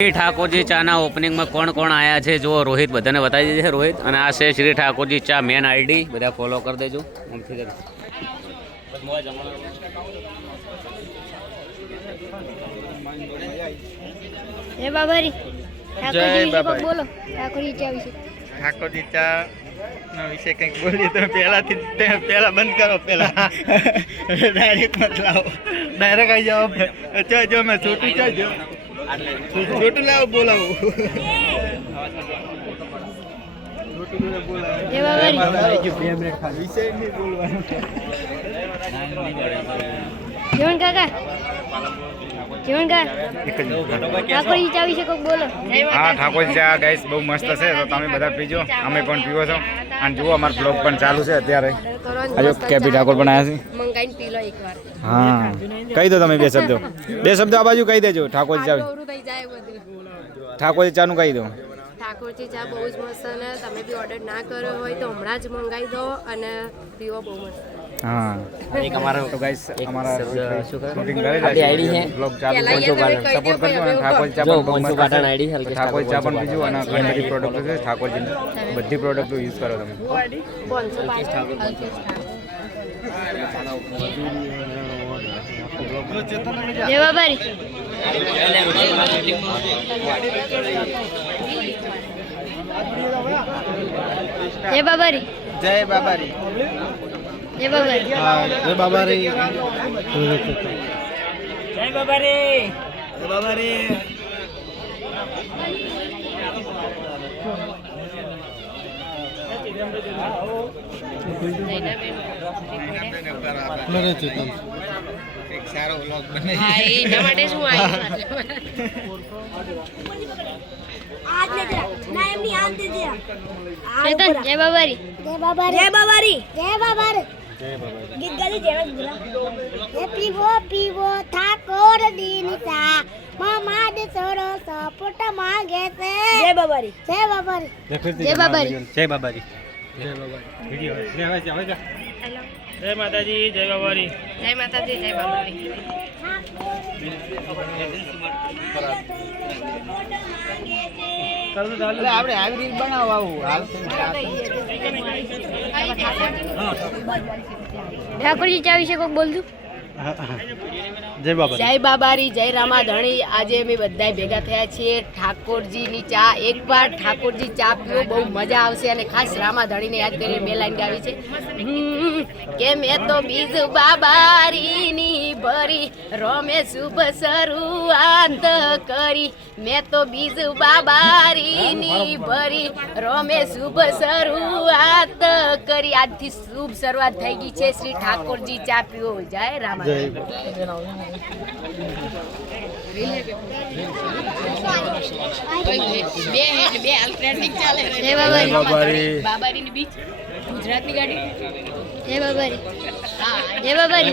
श्री ठाकुरजी चाना ओपनिंग में कोण कोण आया है जो रोहित बधाने बताई दीजिए रोहित और आ से श्री ठाकुरजी चा मेन आईडी बधा फॉलो कर देजो। जय बाबारी ठाकुरजी को बोलो ठाकुरजी चा विषय ठाकुरजी चा विषय કંઈક બોલીએ તો પહેલા બંધ કરો પહેલા ડાયરેક્ટ મત લાવો ડાયરેક્ટ આવી જાઓ જો મેં છોટું ચાલજો છોટું લાવો બોલાવો जय बाबारी વિષય નહીં બોલવાનું जीवन काका जीवन का ठाकुरजी चा विषय को बोलो। हाँ ठाकुरजी चा गाइस बहु मस्त है तो તમે બધા પીજો અમે પણ પીવો છો અને જુઓ અમાર બ્લોગ પણ ચાલુ છે અત્યારે આજો કેપી ઠાકોર પણ આયા છે મંગાઈને પી લો એકવાર। હા કહી દો તમે બે શબ્દો આ બાજુ કહી દેજો ઠાકોરજી ચા ઠાકોરજી ચા નું કહી દો। ઠાકોરજી ચા બહુ જ મસ્ત અને તમે બી ઓર્ડર ના કર્યો હોય તો હમણાં જ મંગાવી દો અને પીવો બહુ મસ્ત। हाँ एक हमारा तो गाइस हमारा शूटिंग अपनी आईडी है ब्लॉग चालू पंचो सपोर्ट करજો અને ઠાકોરજી ચા પણ पंचो पाटण आईडी है ઠાકોરજી ચા પણ પીજો અને ઘણી બધી પ્રોડક્ટ છે ઠાકોરજીની બધી પ્રોડક્ટ યુઝ કરો તમે। जय बाबारी जय बाबारी જય બાબારી जय बाबारी જય બાબારી जय बाबारी જય બાબારી એક સારો વ્લોગ બને એના માટે શું આવી जय बाबारी जय बाबारी जय बाबारी जय बाबारी गीत गाली जय बाबारी पीवो पीवो ठाकोर दीनिता मामा दे सोरो सपोर्ट मांगे से जय बाबारी जय बाबारी जय बाबारी जय बाबारी વિડિયો લે આવે છે जय माताजी जय बाबारी जय माता दी जय बाबारी એટલે આપણે આવી રીત બનાવો આવું હાલ ઠાકોરજી ચા વિશે કોક બોલ દઉં। જય બાબા જય બાબારી જય રામાધણી। આજે અમે બધા ભેગા થયા છીએ ઠાકોરજીની ચા એકવાર ઠાકોરજી ચા પીવો બહુ મજા આવશે અને ખાસ રામાધણીને યાદ કરીને બે લાઈન ગાવી છે કે મેં તો બીજ બાબારીની ભરી રમે શુભ શરૂઆત કરી મેં તો બીજ બાબારીની ભરી રમે શુભ શરૂઆત કરી આજથી શુભ શરૂઆત થઈ ગઈ છે શ્રી ઠાકોરજી ચા પીવો જય રામાધણી। जय बाबारी બાબારીની બીચ ગુજરાતની ગાડી जय बाबारी जय बाबारी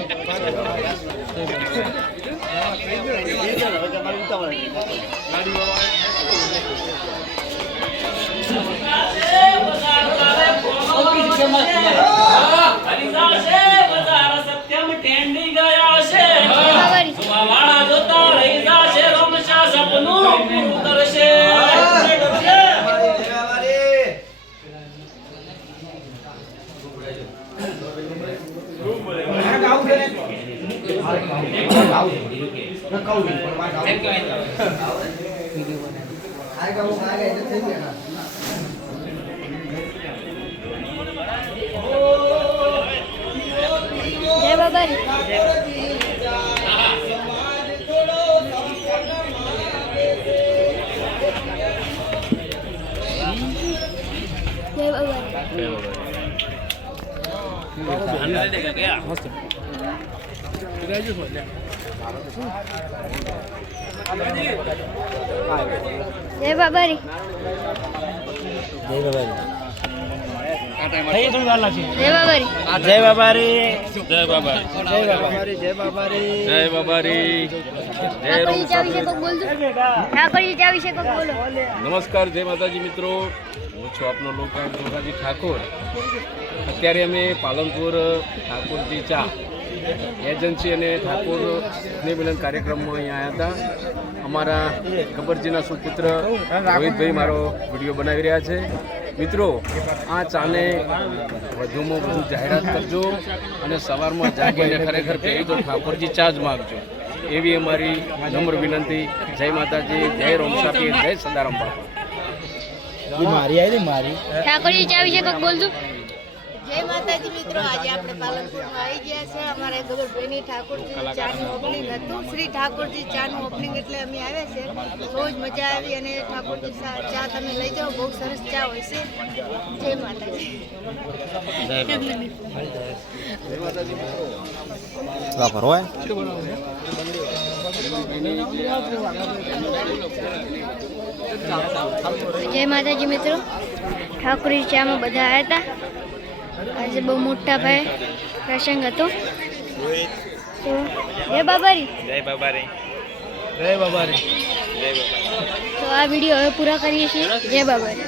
जय बाबारी जय बाबारी जय बाबारी जय बाबारी जय बाबारी जय बाबारी जय बाबारी જય બાબારી જય બાબારી जय बाबारी ઠાકોરજી ચા વિશે કોક બોલ દઉં। ઠાકોરજી ચા વિશે કોક બોલો। નમસ્કાર જય માતાજી મિત્રો હું છું આપનો લોકગાયક જોગાજી ઠાકોર। અત્યારે અમે પાલનપુર ઠાકોરજી ચા એજન્સી અને ઠાકોર સ્નેહ મિલન કાર્યક્રમમાં અહીંયા આવ્યા હતા. અમારા ગબ્બરજીના સુપુત્ર રોહિતભાઈ મારો વિડીયો બનાવી રહ્યા છે. મિત્રો, આ ચાને વધુમાં વધુ જાહેરાત કરજો અને સવારમાં જાગીને ખરેખર પહેરી તો ઠાકોરજી ચા જ માગજો એવી અમારી નમ્ર વિનંતી. જય માતાજી, જય રોમસાપી, જય સદારામ બાપા. ઠાકોરજી ચા વિશે કંઈક બોલજો. જય માતાજી મિત્રો, આજે આપણે પાલનપુરમાં આવી ગયા છે. અમારે ગબરભાઈની ઠાકોરજી ચાનું ઓપનિંગ હતું. શ્રી ઠાકોરજી ચાનું ઓપનિંગ એટલે અમે આવ્યા છે. બહુ જ મજા આવી અને ઠાકોરજી ચા તમે લઈ જાઓ, બહુ સરસ ચા હોય છે. જય માતાજી. જય માતાજી મિત્રો, ઠાકોરજી ચામાં બધા આવ્યા હતા. આજે બહુ મોટા પાયે પ્રસંગ હતો. તો જય બાબારી. તો આ વિડીયો હવે પૂરા કરીએ છીએ. જય બાબારી.